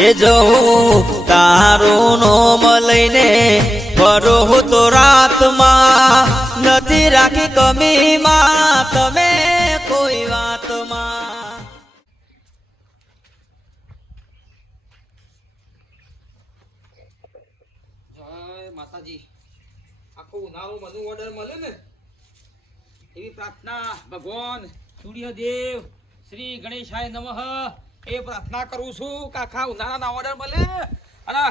એ જવું તારું નોમ લઈને ફરો તો રાતમાં નથી રાખી કમીમાં તમે કોઈ વાતમાં. માતાજી આખો ઉનાળો મને ઓર્ડર મળે ને એવી પ્રાર્થના ભગવાન સૂર્યદેવ શ્રી ગણેશાય નમઃ એ પ્રાર્થના કરું છું કે આખા ઉનાળાના ઓર્ડર મળે અને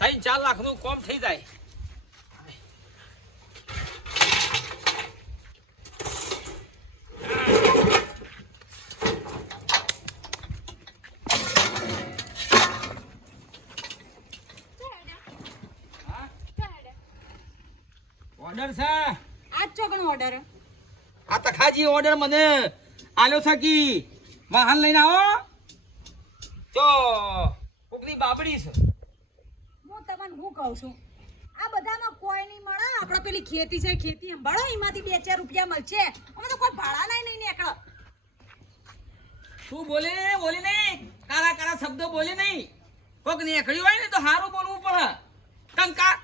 3-4 લાખનું કામ થઈ જાય. ઓર્ડર છે આજ ચોકનો ઓર્ડર આ તખાજી ઓર્ડર મને આલ્યો છે કે વાહન લઈને આવો તો કોકની બાબડી છે. હું તમને હું કહું છું આ બધામાં કોઈ નહીં મળે. આપણે પેલી ખેતી છે ખેતી સંભાળો એમાંથી 2-4 રૂપિયા મળશે. અમે તો કોઈ ભાડા નહીં નીકળો. તું બોલે નહીં કાળા શબ્દો બોલે નહીં. કોક નીકળ્યું હોય ને તો સારું બોલવું પડે. કંકા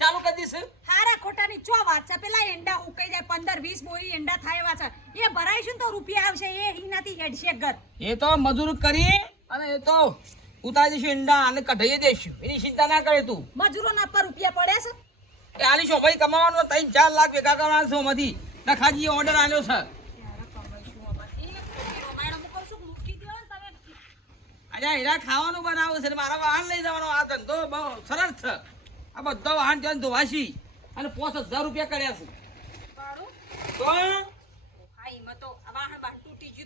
ચાલુ કરી દઈશ. હારા ખોટાની ચો વાત છે. પેલા એંડા ઉકાઈ જાય 15-20 બોરી એંડા થાય એવા છે. એ ભરાઈશું તો રૂપિયા આવશે. એ હિનાથી હેડશે ઘર. એ તો મજૂર કરી અને એ તો ઉતારી દઈશું ઈંડા અને કઢાઈ દઈશું. એની ચિંતા ના કરે તું. મજૂરોના પર રૂપિયા પડે છે. એ આલી શું ભાઈ કમાવાનો 3-4 લાખ ભેગા કરવાના છો માંથી નખાજી ઓર્ડર આલ્યો છે. અરે હીરા ખાવાનું બનાવું છે મારા વાહન લઈ જવાનો. આ ધંધો બહુ સરળ છે. આ બધો વાહન ત્યાં ધોવાશી અને 5000 રૂપિયા કર્યા છે.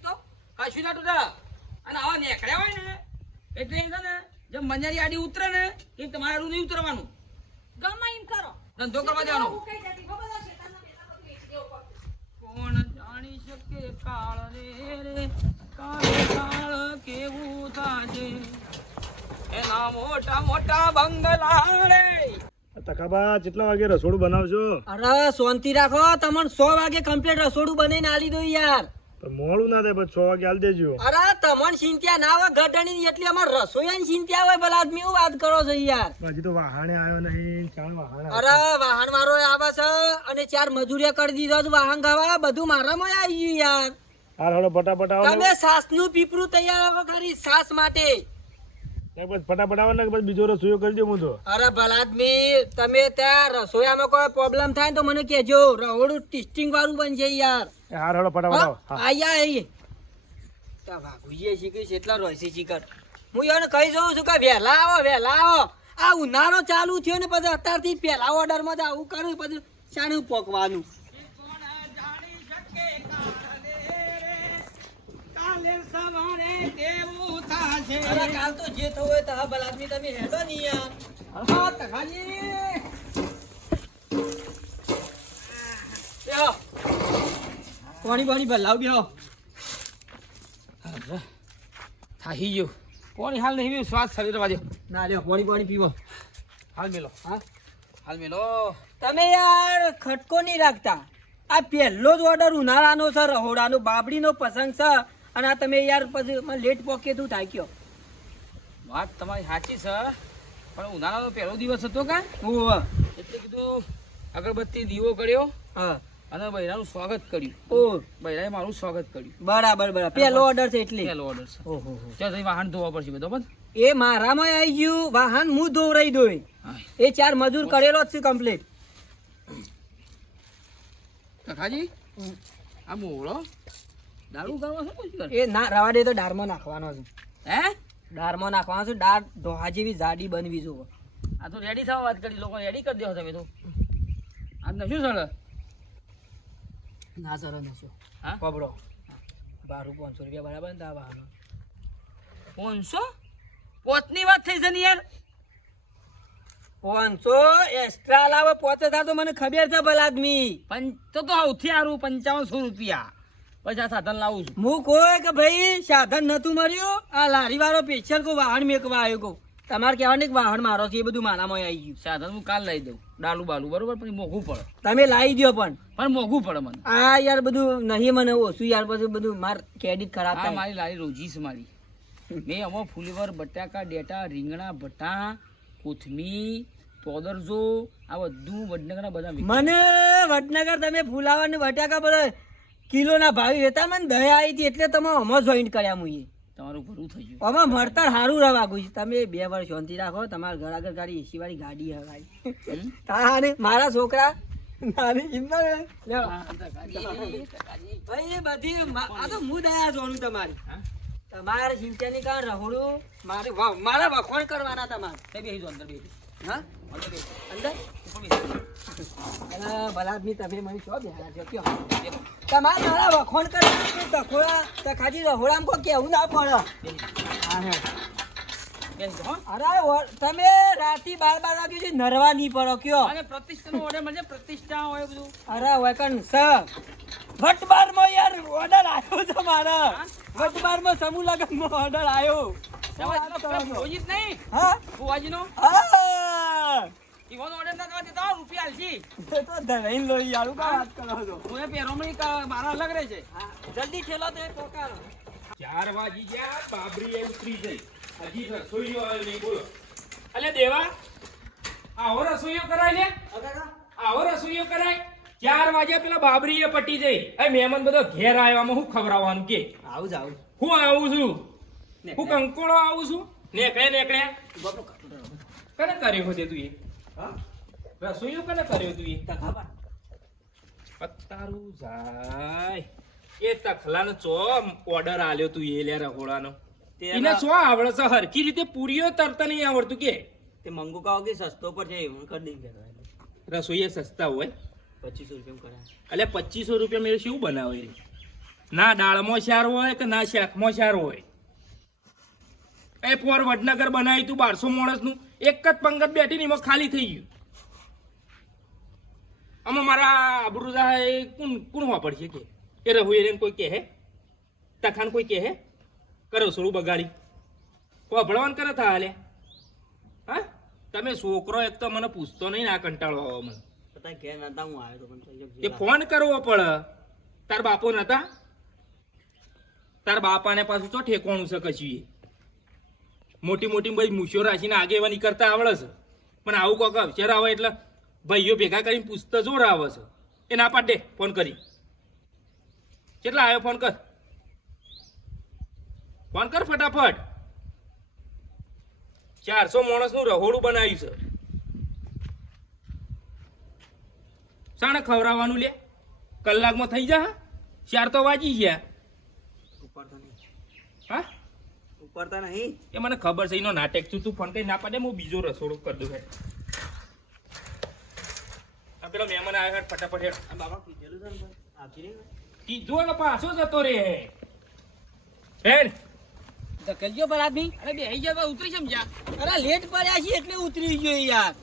તો કશું ના તૂટે. અને આવા નીકળ્યા હોય ને એટલે છે ને જેમ મંજારી આડી ઉતરે ને એ તમારું નહીં ઉતરવાનું. ગમે એમ કરો ધંધો કરવા જવાનો. ઉકાઈ જતી ખબર છે કોણ જાણી શકે કાળ રે કાળ કેવું થાશે એના મોટા મોટા બંગલા રે. તકાબા કેટલા વાગે રસોડું બનાવશો? અરે શાંતિ રાખો. તમને 100 વાગે કમ્પ્લીટ રસોડું બનાવીને આલી દો યાર. તો મોડું ના થાય પછી 6 વાગે આલી દેજો. અરે તમને ચિંતા ના હોય ગઢાની એટલી અમાર રસોઈયાની ચિંતા હોય. ભલા આદમી એવું વાત કરો છો યાર. હજી તો વાહણે આવ્યો નહીં. ચાલ વાહણ અરે વાહન મારો આવે છે અને 4 મજૂરીયા કરી દીધો છે વાહન ગાવા. બધું મારામાં આવી ગયું યાર. હાલ હળો ફટાફટ આવો તમે સાસનું પીપરું તૈયાર રાખો ખરી સાસ માટે. ફટાફટ આવો ને પછી બીજો રસોઈયો કરી દો હું તો. અરે ભલા આદમી તમે ત્યાં રસોઈયામાં કોઈ પ્રોબ્લેમ થાય તો મને કહેજો. રહોડું ટેસ્ટિંગ વાળું બનશે યાર. હાલ હળો ફટાફટ આવો. હા. આઈ વાઘુજીએ શીખી છે એટલા રોયસી શીખર. હું એને કહી જઉં છું કે વહેલા આવો. આ ઉનાળો ચાલુ થયો ને પછી અત્યારથી પહેલા ઓર્ડરમાં જ આવું કરું પછી શાનું પોકવાનું. અરે કાલ તો જે થવું હોય તો હા ભલા આદમી તમે હેડો નહીં યાર. પાણી ભલાવ બેહો. થાહી ગયો કોણ હાલ નહીં શ્વાસ શરીર વાજો. ના લ્યો પાણી પીવો. હાલ મેલો. હા હાલ મેલો. તમે યાર ખટકો નહીં રાખતા. આ પહેલો જ ઓર્ડર ઉનાળાનો છે. રહોડાનો બાબડીનો પસંદ છે અને આ તમે યાર પછી મને લેટ પોકે તું થાક્યો. વાત તમારી સાચી છે પણ ઉનાળાનો પહેલો દિવસ હતો કા એટલે કીધું અગરબત્તી દીવો કર્યો હા અને બૈરાનું સ્વાગત કર્યું. ઓ બૈરાએ મારું સ્વાગત કર્યું. બરાબર પહેલો ઓર્ડર છે એટલે. પહેલો ઓર્ડર છે. ઓહો ત્યાં જઈ વાહન ધોવા પડશે બધો બંધ. એ મારામાં આવી ગયું વાહન હું ધોવરાઈ દોય. એ 4 મજૂર કરેલો જ છે કમ્પ્લીટ. કાકાજી આ મોળો દારૂ કરવા છે પછી એ ના રવા દે તો દાળમાં નાખવાનો છે. હે દાળમાં નાખવાનો છે. દાળ ઢોહા જેવી જાડી બનવી જોવો. આ તો રેડી થવા વાત કરી લોકો રેડી કરી દેવો તમે તો. આજ નશું સર ના સર નશો હા પબડો ભાડું 500 રૂપિયા બરાબર ને વાહનો 500 પોતની વાત થઈ છે ને યાર. 500 એક્સ્ટ્રા લાવે 5000 તો મને ખબર છે ભલા આદમી. તો સૌથી સારું 5500 રૂપિયા પછી આ સાધન લાવું છું. હું કોઈ કે ભાઈ સાધન નતું મળ્યું. આ લારી વાળો સ્પેશિયલ કોઈ વાહન મેકવા આવ્યો કહું. તમારે કહેવાનું કે વાહન મારો છે એ બધું મારામાં આવી ગયું. સાધન હું કાલ લઈ દઉં ડાલું બાલું બરોબર પછી મોંઘું પડે. તમે લાવી દો પણ મોંઘું પડે મને. આ યાર બધું નહીં મને ઓછું યાર પછી બધું માર ક્રેડિટ ખરાબ આ થાય. મારી લારી રોજી છે મારી. મેં આમાં ફુલીવર બટાકા ડેટા રીંગણા ભટા કોથમીર તોદરજો આ બધું વડનગરના બધા mix. મને વડનગર તમે ફુલાવર ને બટાકા બધા કિલોના ભાવે હતા મને દયા આવી હતી એટલે તમે આમાં જોઈન્ટ કર્યા મુઈએ તમારું ભરું થઈ ગયું. આમાં મળતર સારું રહેવા ગયું છે તમે 2 વર્ષ શાંતિ રાખો તમારા ઘર આગળ ગાડી એસી વાળી ગાડી હવાય તાને મારા છોકરા નાની ઇન્દર લ્યો ભાઈ એ બધી આ તો હું દયા જોનું તમારી તમારે ચિંતા ની કારણ રહોડું મારે મારા વખોણ કરવાના તમારે તે બેસી જાઓ, અંદર બેસી હા અંદર બેસી અંદર ઉપર બેસી. અલા ભલાદમી તમે મને શું બેહાર છો કયો તમારે મારા વખોણ કરવાના છે તખોડા તખાજી રહોડામાં કોઈ કેવું ના પડે હા હા બેસી જાઓ, હો. અરે તમે રાતી 12 વાગે જે નરવા નહીં પડો કયો અને પ્રતિષ્ઠાનો order મળશે, પ્રતિષ્ઠા હોય બધું. અરે વેકન સ વટબાર માં યાર ઓર્ડર આવ્યો છે મારા વટબાર માં સમૂહ લગન માં ઓર્ડર આવ્યો ફોજી જ નહીં, હા ફુવાજીનો. હા ઈવાનો order ના થવા દેતા, રૂપિયા આલશી. એ તો ધરાઈને લોહી યાર કા વાત કરો છો હું એ પહેરોમણી મારા અલગ રહે છે. જલ્દી ઠેલો તો એ ટોકારો 4 વાગી ગયા, બાબરી એ ઉતરી જઈ. હજી રસોઈયો આવ્યો નહીં, બોલો. અલે દેવા, આવો રસોઈયો કરાય લે, આવો રસોઈયો કરાય. 4 વાગ્યા પેલા બાબરી એ પટી જઈ. એ મહેમાન બધો ઘેર આવ્યો, આમાં હું ખવડાવવાનું કે? આવું જ આવું હું આવું છું, હું કંકોળો આવું છું. નેકળે કને કર્યો છે તું? એ રસોઈયો કને કર્યો તું? પત્તારું જાય એ તખલાનો ચો ઓર્ડર આલ્યો તું એ લે રહોડાનો. એને ચો આવડે છે હરખી રીતે પૂરીઓ તરતા નહીં આવડતું કે? તે મંગુ કાઓ કે સસ્તો પર છે હું કરી દઈ રસોઈએ સસ્તા હોય 2500 રૂપિયા કરાય. એટલે 2500 રૂપિયા મેં શું બનાવે રે? ના દાળમાં શાર હોય કે ના શાકમાં શાર હોય. એ પોર વડનગર બનાવી તું 1200 માણસનું એક જ પંગત બેઠી ને એમાં ખાલી થઈ ગયું. આમાં મારા આબરૂ જાય કોણ વાપરશે કે? એ રહોઈ કોઈ કહે? તખાન કોઈ કહે? કરો થોડું બગાડી ભળવાન કરે થા હાલે. હા તમે છોકરો એક તો મને પૂછતો નહીં ને આ કંટાળો આવે મને. ઘેર નતા હું આવ્યો તો પણ એ ફોન કરવો પડે. તાર બાપો નતા? તાર બાપાને પાછું તો ઠેકવાનું છે કશું. મોટી મોટી બધી મૂછો રાખીને આગેવાની કરતા આવડે છે, પણ આવું કોક અવસર આવે એટલે ભાઈઓ ભેગા કરીને પૂછતા જોર આવે છે. એ ના પાડ દે ફોન કરી. કેટલા આવ્યો? ફોન કર, ફોન કર ફટાફટ. 400 માણસનું રહોડું બનાવ્યું છે. શાણે ખવડાવવાનું લે? કલાકમાં થઈ જા. 4 તો વાગી ગયા. હા ઉપરતા નહીં એ મને ખબર છે એનો નાટક છું. તું ફોન કરી ના પાડે હું બીજો રસોડો કરી દઉં. આ પેલો મહેમાન આવ્યો ફટાફટ હેડ. બાબા કીધેલું છે ને આપી રે કીધું એટલે પાછો જતો રે હેડ. ધકેલજો પર આદમી અરે બેસી જાઓ, ઉતરી સમજ્યા. અરે લેટ પડ્યા છે એટલે ઉતરી ગયો યાર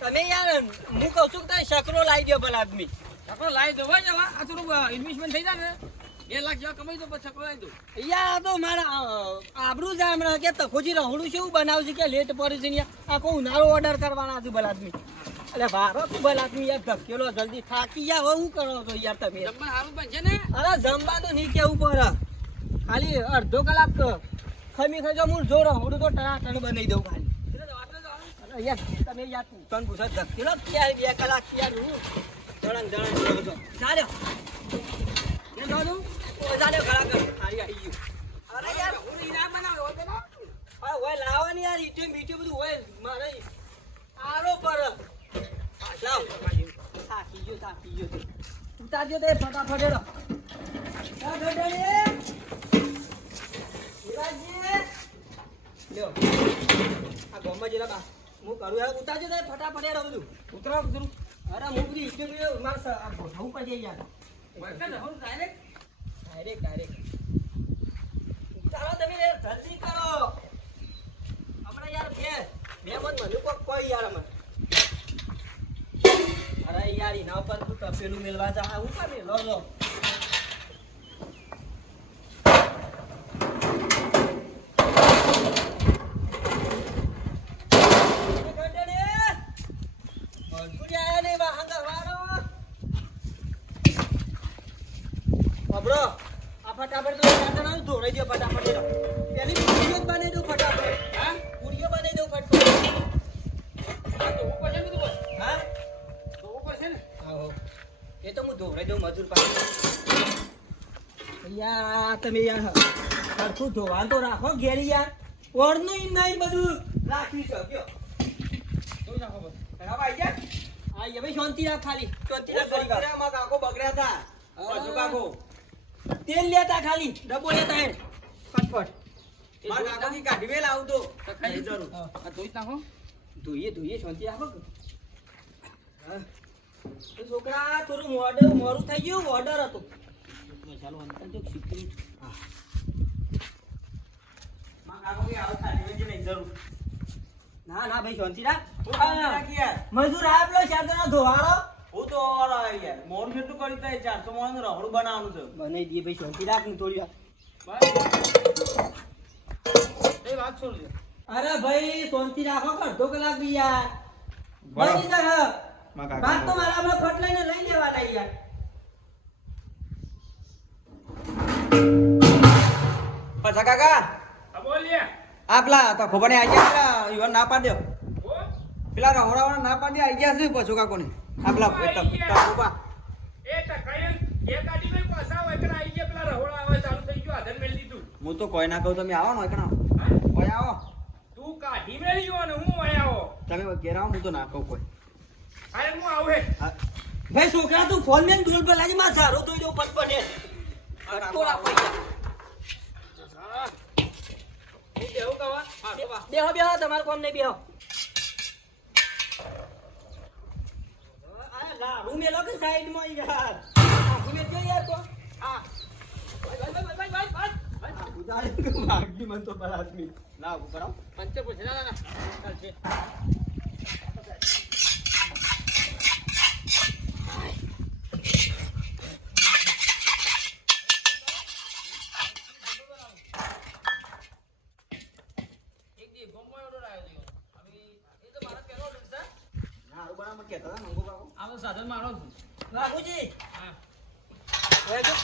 તમે યાર હું કહું છું કે તમે શકરો લાવી દો ભલા આદમી છકડો લાવી દો ભાઈ. જવા આ થોડું ઇન્વેસ્ટમેન્ટ થઈ જાય ને 2 લાખ જેવા કમાઈ દો પછી છકડો લાવી દો. યાર આ તો મારા આબરૂ જ હમણાં કે તખોજી રહોડું છે એવું બનાવશે કે લેટ પડે છે ને આખો ઉનાળો ઓર્ડર કરવાના છે ભલા આદમી. એટલે ભારો તું ભલા આદમી યાર ધકેલો જલ્દી થાકી જા હવે શું કરો છો યાર તમે? જમવા સારું બનશે ને? અરે જમવા તો નહીં કેવું પડે ખાલી અડધો કલાક ખમી ખજો હું જો રહોડું તો ટણાટણ બનાવી દઉં ખાલી. અરે યાર તમે યાર તન પૂછો ધકેલો યાર 2 કલાક યાર હું દળંગ કરો છો. ચાલ્યો એ દાદુ ઓ ચાલ્યો કલાક હારી આવી ગયું. અરે યાર હું ઈના બનાવ્યો હોતો ને. આ હોય લાવવાની યાર ઈટે મીઠું બધું હોય મારે આરો પર લાવ થાકી ગયો ઉતારજો તે ફટાફટ એરો આ ગડડે ઉરાજી લ્યો આ ગોમમાં જેલા બા હું કરું યાર ઉતારજો તે ફટાફટ એરો બધું ઉતરાવ કરું. અરે હું બધી ઈટે મારે આ ગોઠવું પડે યાર ડાયરેક્ટ ચાલો તમે જલ્દી કરો આપણે યાર બે મન મને કોઈ યાર અમે અરે યાર એના ઉપર તું તપેલું મેલવા જા હું કામે લો ફટાફટ તો ધોરાઈ દો ફટાફટ બનાવી દઉં ફટાફટ. હા પૂરીઓ બનાવી દઉં ફટાફટ. આ ધોવું પડશે ને બધું બસ. હા ધોવું પડશે ને આવો એ તો હું ધોવરાઈ દઉં મજૂર પાસે. યાર તમે યાર સરખું ધોવાનું તો રાખો ઘેરી યાર. ઓળનું ઈમ નહીં બધું રાખી શક્યો. ધોઈ નાખો બસ. બરાબર આઈ ગયા? હા એ ભાઈ શાંતિ રાખ ખાલી. શાંતિ રાખ ઘડી વાર. માં કાકો બગડ્યા હતા પાછું કાકો તેલ લેતા ખાલી ડબ્બો લેતા હે ફટફટ. મારા કાકાની કાઢી મેલ આવતો તો ખાઈ જરૂર આ ધોઈ જ નાખો. ધોઈએ શાંતિ રાખો કે. હા. તો છોકરા થોડું મોડું થઈ ગયું ઓર્ડર હતો. ચાલો અંતર જો સિક્રેટ. હા મારા કાકો કે આવ કાઢી મેલ નહીં જરૂર ના ના ભાઈ શાંતિ રાખ. હું શાંતિ રાખ યાર. મજૂર આપલો શાકનો ધોવાળો હું તો ઓર યાર મોન કેટલું કરી દે 400 માણસનું રહોડું બનાવવાનું છે બનાવી દઈએ ભાઈ શાંતિ રાખ ને થોડી વાર. એ વાત છોડ દે. અરે ભાઈ શાંતિ રાખો કે અડધો કલાક બી યાર બરાબર. બની જાય હા. મારા વાત તો કાકા મારા આપણે ફટ લઈને લઈ લેવાના યાર. પાછા કાકા હા બોલ લ્યા. આ પેલા તો ખબર નહીં આવી ગયા પેલા યુવાન ના પાડ્યો ઓ, પેલા રહોડાવાળા ના પાડી આવી ગયા છે પાછું કાકોને આ પેલા ટપુપા એ ટકાઈ એ કાઢી ભાઈ પાછા હોય કે આઈ ગયા પેલા રહોડા આવે ચાલુ થઈ ગયું આધન મેળ દીધું. હું તો કોઈ ના કહું તમે આવો ને એકણા હા? કોઈ આવો તું કાઢી મેળી ગયો ને હું વયા આવો. તમે ઘેર આવો હું તો ના કહું કોઈ હા હું આવું હે. હા ભાઈ છોકરા તું ફોન મેં ડોલ પર લાજી માં સારો તો જો પટપટે અટકો રાખો યાર. હું દેવું કવા હા કવા. બેહો બેહો તમારું કોમ નહીં બેહો. આ લાડુ મેલો કે સાઈડમાં યાર આખું મેં જો યાર તો હા માગી મન તો બરાબર આદમી ના ઉભું કરાવો પંચર પૂછે ના ના ચાલશે. એક દી ગોમમાં ઓર્ડર આવ્યો હતો. હવે એ તો મારા પહેલો ઓર્ડર છે. ના આવું બરાબર કહેતા હતા મંગુ કાકો આ તો સાધન મારો છું. બાબુજી હા ઓય જો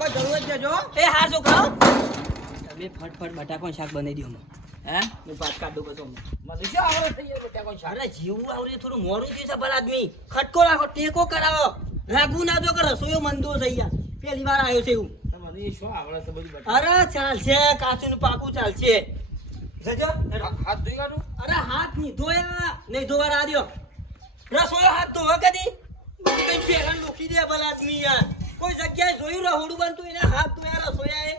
કોઈ જરૂર જ છે જો એ હા છોકરાઓ તમે ફટફટ બટાકાનું શાક બનાવી દો હમણાં. હે હું ભાત કાઢું પછી હમણાં. મને શું આવડે થઈ ગયો બેટા કોઈ શાક. અરે જેવું આવડે થોડું મોડું થયું છે ભલા આદમી. ખટકો રાખો ટેકો કરાવો રાગવું ના દો કે રસોઈયો મંદો થઈ ગયા પહેલી વાર આવ્યો છે એવું. મને એ શું આવડે છે બધું બેટા. અરે ચાલશે કાચું નું પાકું ચાલશે જજો હાથ ધોઈ કાઢું. અરે હાથ નહીં ધોયા નહીં ધોવા રાડ્યો રસોઈયો હાથ ધોવા કદી કઈ પહેલા લોકી દે ભલા આદમી યાર કોઈ જગ્યાએ જોયું રહોડું બનતું એને હાથ ધોયા રસોઈયાએ.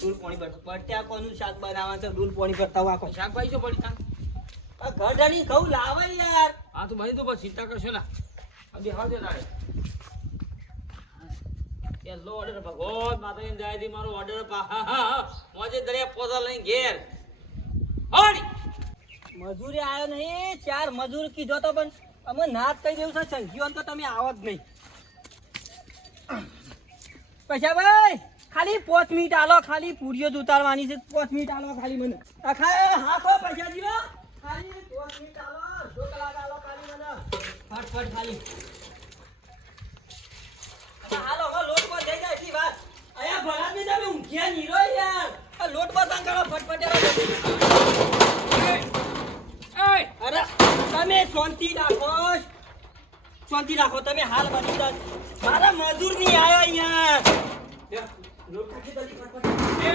દૂધ પાણી બટાકાનું શાક બનાવવા છે દૂધ પાણી કરતા આખો શાકભાજી શું પડી તા? ગઢાની ઘઉં લાવે યાર. હા તો બની તો બસ ચિંતા કરશો ના. અભી હાલ દે તારે. લો ઓર્ડર ભગવાન માતાજી જાય દી મારો ઓર્ડર મોજે દરિયા પોતા લઈને ઘેર હડી. મજૂરી આવ્યો નહીં 4 મજૂર કીધો તો પણ અમે નાત કહી દેવું છે સંખ્યો તો તમે આવો જ નહીં. પૈસા ભાઈ ખાલી 5 મિનિટ આલો ખાલી પૂરીઓ જ ઉતારવાની છે 5 મિનિટ આલો ખાલી મને હાથો પૈસા જીવો ખાલી 5 મિનિટ આલો અડધો કલાક આલો ખાલી મને ફટફટ ખાલી હાલો હવે લોટ પર થઈ જાય એટલી વાત અયા ભલા બી તમે ઊંઘ્યા નીરો યાર આ લોટ પર કરો ફટફટ અરે તમે શાંતિ રાખો તમે હાલ બની દો મારા મજૂર નહીં આવ્યો યાર લોટ મૂકી દો ફટફટ એ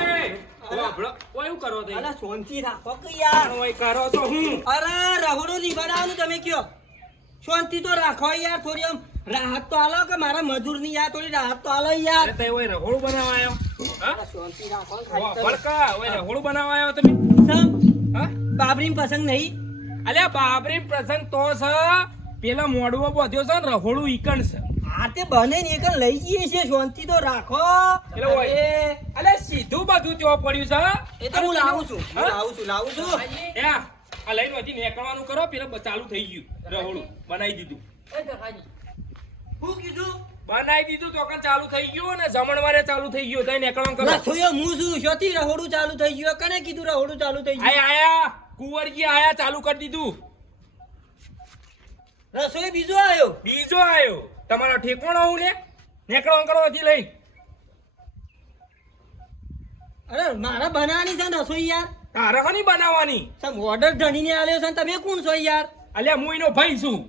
વાપરો ઓય હું કરો તે અરે શાંતિ રાખો કે યાર ઓય કરો તો હું અરે રહોડું નહીં બનાવવાનું તમે કયો શાંતિ તો રાખો યાર થોડી આમ રાહત તો આલો કે મારા મજૂર ની યાર થોડી રાહત તો આલો યાર અરે તે ઓય રહોડું બનાવવા આવ્યો હા અરે શાંતિ રાખો વાહ, વળકા ઓય રહોડું બનાવવા આવ્યો તમે હા બાબરી પસંદ નહીં અલ્યા બાબરી પ્રસંગ તો છે પેલા મોડવો બધ્યો છે ને રહોડું ઈકણ છે આ તે બને ને એક લઈ જઈએ છે શાંતિ તો રાખો એટલે ઓય અલ્યા સીધું બધું ત્યાં પડ્યું છે એ તો હું લાવું છું હા? લાવું છું એ આ લઈને હજી નીકળવાનું કરો પેલા ચાલુ થઈ ગયું રહોડું બનાવી દીધું એ દેખાજી. હું કીધું બનાવી દીધું તો કાં ચાલુ થઈ ગયું ને જમણવારે ચાલુ થઈ ગયું તઈ નીકળવાનું કરો રસોઈયો હું છું શોથી રહોડું ચાલુ થઈ ગયું કને કીધું રહોડું ચાલુ થઈ ગયું આયા કુંવરજી આયા ચાલુ કરી દીધું રસોઈ બીજો આવ્યો બીજો આયો તમારો ઠેકોણો હું લે નેકળો કરો હજી લઈ. અરે મારા બનાવવાની છે ને રસોઈ યાર. તારે કોની બનાવવાની? સમ ઓર્ડર ધણીને આલ્યો છે ને તમે કોણ છો યાર? અલ્યા હું એનો ભાઈ છું.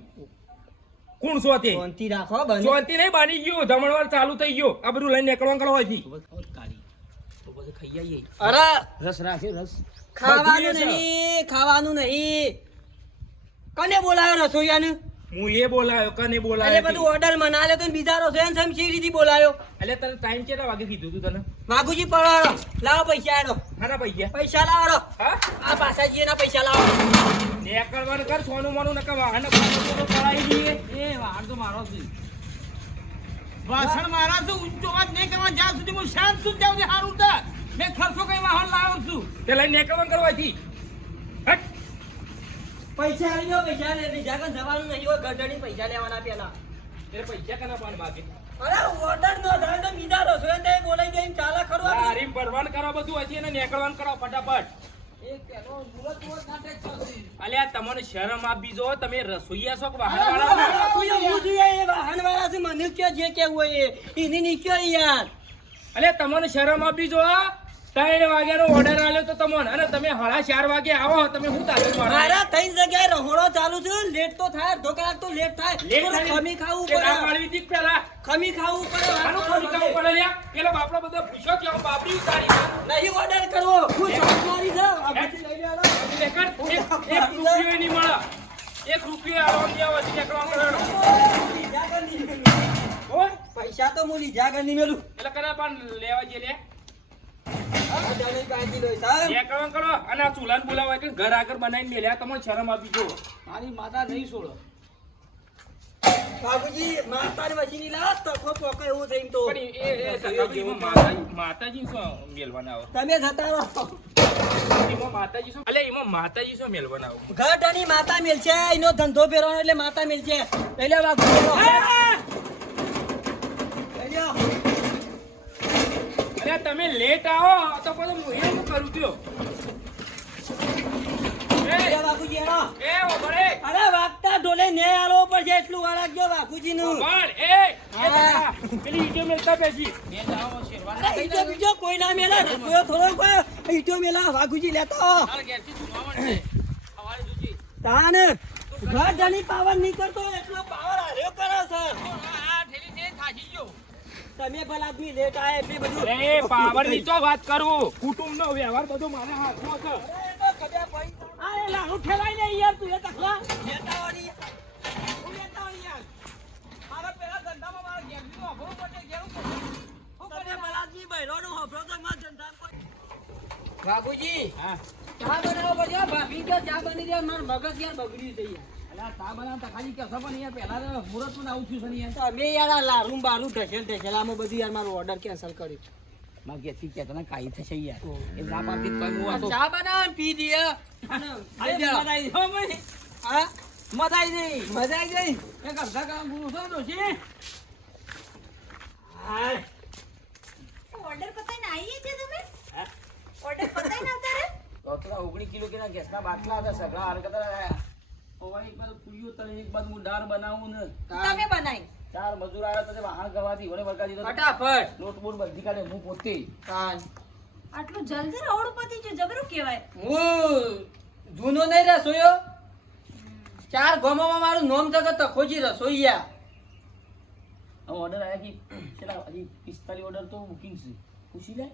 કોણ છો તે? શાંતિ રાખો બને. શાંતિ નહીં, બની ગયું, જમણવાર ચાલુ થઈ ગયો. આ બધું લઈને નીકળવા કરો હજી. તો બધું ખાઈ આવીએ. અરે રસ રાખે રસ. ખાવાનું બધું એ છે. નહીં, ખાવાનું નહીં. કને બોલાયો રસોઈયાને? હું એ બોલાયો, કને અરે બોલાયો? બધું ઓર્ડર મનાલ્યો તો ને બીજા રસોઈયાને સમ શી રીતે બોલાયો? અલ્યા તને ટાઈમ કેટલા વાગે કીધું તું તને? વાઘુજી પડાડો, લાવો પૈસા આડો. હાના પૈસા? પૈસા લાવો. હા? આ પાસાજીના પૈસા લાવો. નીકળવાનું કર, સોનું મોનું નકા વાહન પડાવી દઈએ. એ વાળ તો મારો છે. વાસણ મારા છે, ઊંચો વાત નહીં કરવા જ્યાં સુધી હું શાંત છું ત્યાં સુધી હારું છે. મેં ખર્ચો કઈ વાહન લાવ્યો છું. તે લઈને નીકળવાનું કરવાથી. હટ. પૈસા આવી ગયો, પૈસા લે. બીજા કઈ જવાનું નહીં હોય, ગઢડી પૈસા લેવાના પેલા. એટલે પૈસા કના પાન બાકી? અરે ઓર્ડર નો થાય તો બીજા રસોઈયાને તે બોલાવી દે એમ ચાલે ખરું આ બધું? તારી પરવાન કરો બધું હજી એને નીકળવાનું કરો ફટાફટ. એ પેલો મુરત મુરત નાટક થશે. અલ્યા તમને શરમ આપી જો, તમે રસોઈયા છો કે વાહનવાળા છો? રસોઈયા હું છું યાર, એ વાહનવાળા છે, મને કયો જે કેવું હોય એ. એની ની કયો યાર. અલ્યા તમને શરમ આપી જો. 3 વાગ્યાનો ઓર્ડર આલ્યો તો તમને, અને તમે 4:30 વાગે આવો, તમે શું તારે મારા ત્રણ જગ્યાએ રહોડો ચાલુ છે, લેટ તો થાય, અડધો કલાક તો લેટ થાય. થોડું ખમી ખાવું ના પડે, પાડવી હતી પેલા. ખમી ખાવું પડે. આનું થોડી કામ પડે લ્યા. પેલો બાપડો બધો પૂછ્યો કે હું બાપડી ઉતારી. નહીં ઓર્ડર કરવો, હું સમજનારી છે. આ પછી લઈ લેવાનો. એક રૂપિયો નહીં મળે. 1 રૂપિયો આવવા દેવા વચ્ચે નીકળવાનું કરો. લીધા કર નહીં મેલું. હો? પૈસા તો હું લીધા કર નહીં મેલું. એટલે કના પણ લેવા જે લે. આ જાણી કાઢી લો સાહેબ. નીકળવાનું કરો. અને આ ચૂલાને બોલાવો કે ઘર આગળ બનાવીને મેલ્યા, તમને શરમ આપી જો. મારી માતા નહીં છોડો. બાબુજી માતાની મશીની લાવ, તખો પોકે એવું થઈ તો. પણ એ સખાભાઈ એમાં માતાજી શું મેલવાના આવો? તમે જતા રહો. એમાં માતાજી શું? અલ્યા એમાં માતાજી શું મેલવાના આવો? ઘટની માતા મિલશે, એનો ધંધો ફેરવાનો એટલે માતા મિલશે. લઈ લે બાબુ. લઈ લો. અલ્યા તમે લેટ આવો તો પછી હું એવું કરું ત્યો. લઈ લે બાબુજી એનો. એ ઓબળે. અરે વાગતા ઢોલે ને આલો પડશે, એટલું વાળાજો બાપુજીનું. ઓબળ હા. પેલી ઈટો મેલતા બેસી. બે જાઓ શેરવા. અરે ઈટો બીજો કોઈ ના મેલા, રસોઈયો થોડો કોઈ ઈટો મેલા વાઘુજી લેતો. તારા ઘેરથી સુનાવણ છે. સવારે જોજી. તાન ઘટની પાવર નહીં કરતો, એટલો પાવર હાર્યો કરો સર. આ ઠેલી તે થાકી ગયો. તમે ભલા આદમી લેટ આયા એટલે બધું. અરે પાવર ની તો વાત કરું, કુટુંબનો વ્યવહાર બધો મારા હાથમાં છે. અરે એ તો કદ્યા પૈસા. આ એ લાડુ ઠેલાઈ ને યાર, તું એ તખલા લેતા વાળી. હું લેતા હોય યાર. મારા પેલા ધંધામાં મારા ઘેરથી તો અઘરું પડે, ઘેરું પડે. શું તમે કરીએ? ભલા આદમી બહેરોનો હોભળો તો મારા ધંધામાં કોઈ. બાબુજી, હા. ચા બનાવો પછી આ ભાભી કે ચા બની જાય, મારું મગજ યાર બગડ્યું છે યાર. અલા ચા બનાવતા ખાલી કહેશો પણ યાર પહેલા તો મુહૂર્તમાં આવું છું છે યાર. તમે યાર આ લારું બારું ઢસેલામાં બધું યાર મારું ઓર્ડર કેન્સલ કર્યું. મારા ઘેરથી કહેતા ને કાઈ થશે યાર. એ ના પામતી તો કોઈ હું આ હતો. ચા બનાવો ને પી દઈએ. અને અરે મજા મજા આવી હો ભાઈ. હા મજા આવી ગઈ. મજા આવી ગઈ. એક અડધા કામ પૂરું થયું તો છે. હા. ઓર્ડર પતાઈને આવીએ છીએ તમે? હા? ઓર્ડર પતાઈને આવતા રે? તો થોડા 19 કિલો કેના ગેસના બાટલા હતા સગળા હરકત રહ્યા. ઓવાઈ એક બાજુ પૂરીઓ તળી, એક બાજુ હું દાળ બનાવું ને તમે બનાવી. 4 મજૂર આવ્યા તો તે વાહણ કરવાથી વડે વળગા દીધો. ફટાફટ. લોટ બોટ બધી કાઢે હું પોતે. તાન. આટલું જલ્દી રહોડું પતી ગયું, જબરું કહેવાય. હું જૂનો નહીં રસોઈયો. 4 ગામોમાં મારું નામ છે કે તખોજી રસોઈયા. હવે ઓર્ડર આવ્યા કે કેટલા હજી 45 ઓર્ડર તો બુકિંગ છે. પૂછી લે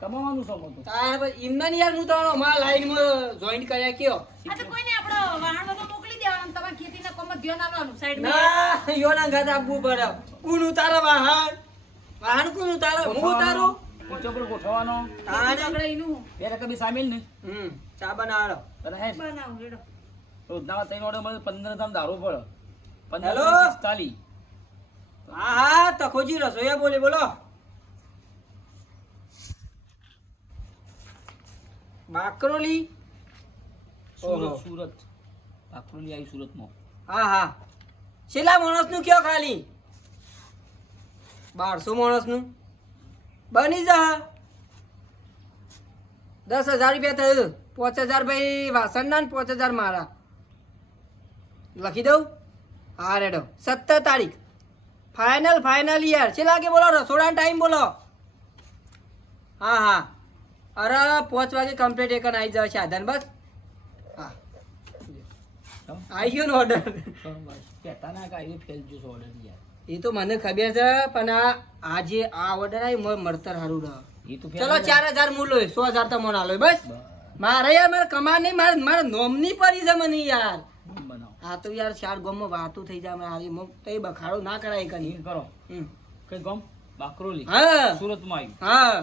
કમાવાનું શું હતું. તાર પછી એમને નહીં યાર, હું તો મારા લાઈનમાં જોઈન કર્યા કયો. આ તો કોઈને આપણો વાહણ બધો મોકલી દેવાનું, તમારે ખેતીના કામમાં ધ્યાન આપવાનું સાઈડમાં. ના યોના ઘાત આપવું પડે. કોણ ઉતારે વાહન? વાહન કોણ ઉતારે? હું ઉતારું. ઊંચો પર ગોઠવવાનો. તાને. આપણે એનું 2 રકમ બી સામેલ ને ચા બનાવો. તને હે બનાવું રેડો. રોજના 3 ઓર્ડર મળે 15 દામ દારૂ પડે. 15 હેલો? 45. હા હા તખોજી રસોઈયા બોલે બોલો. બાકરોલી. સુરત ઓહો. સુરત પાકરોલી આવી સુરતમાં. હા હા છેલ્લા માણસનું કયો ખાલી 1200 માણસનું બની જા. 10,000 રૂપિયા થયું. 5,000 ભાઈ વાસણના ને 5,000 મારા લખી દઉં. હા રેડો 17 તારીખ ફાઇનલ યાર છે લાગે બોલો રસોડાનો ટાઈમ બોલો હા અરે 5 વાગે કમ્પ્લીટ એકન આવી જાવ સાધન બસ હા આવી ગયો ને ઓર્ડર કહેતા ના કાંઈ ફેલજો છો ઓર્ડર યાર એ તો મને ખબર છે પણ આજે આ ઓર્ડર આવી મળતર સારું રહે એ તો ચલો 4000 મૂલ લો 100000 તો મને આલો બસ મારે યાર મારે કમા નહીં મારે નોમની પડી છે મને યાર બનાવો હા તો યાર 4 ગામમાં વાતું થઈ જાય મારી મો તઈ બખાડો ના કરાય કરી કરો હમ. કઈ ગામ બાકરોલી હા સુરતમાં આવ્યું હા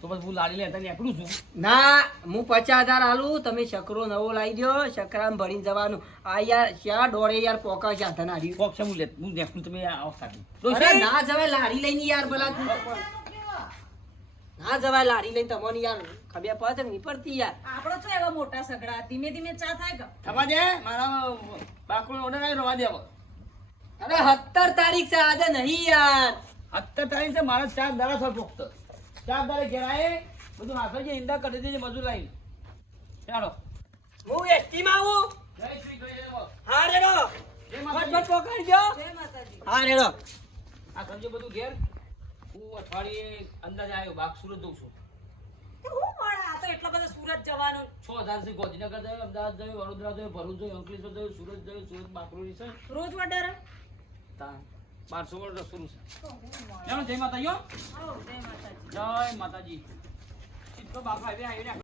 તો બસ હું લાડી લેતા નીકળું છું ના હું 50000 આલું તમે શકરો નવો લાવી દો શકરામ ભરીને જવાનું આ યાર શા ડોરે યાર પોકા છે ધનારી કોક છે હું નીકળું તમે આવો ખાતી અરે ના જવાય લારી લઈને યાર ભલા ના જવાય લારી લઈને તમને યાર ખબર પડે નહીં પડતી યાર આપણો છો એવા મોટા સગડા ધીમે ધીમે ચા થાય કે થવા દે મારા બાકરો ઓર્ડર આવ્યો રવા દે હવે અરે 17 તારીખ છે આજે નહીં યાર 17 તારીખ છે મારા 4 દાડા છે ફક્ત 4 દાડે ઘેર આયે બધું હાથો જે ઈંડા કરી દેજે મજૂર લાવીને ચાલો હું એસટી માં આવું જય શ્રી કૃષ્ણ હા રેડો જય ફટફટ માતાજી પકડી દો જય માતાજી હા રેડો આ સમજો બધું ઘેર હું અઠવાડિયે અંદાજે આવ્યો બાગ સુરત જઉં છું તે હું મળે આ તો એટલો બધો સુરત જવાનું 6000 થી ગોધીનગર જયો અમદાવાદ જયો વડોદરા જયો ભરૂચ જયો અંકલેશ્વર જયો સુરત જયો સુરત બાકરોલી છે રોજ ઓર્ડર તા 1200 વર્ષ શરૂ છે ચાલો જય માતાજી હો. આવો જય માતાજી જય માતાજી સીધો બાપા આવી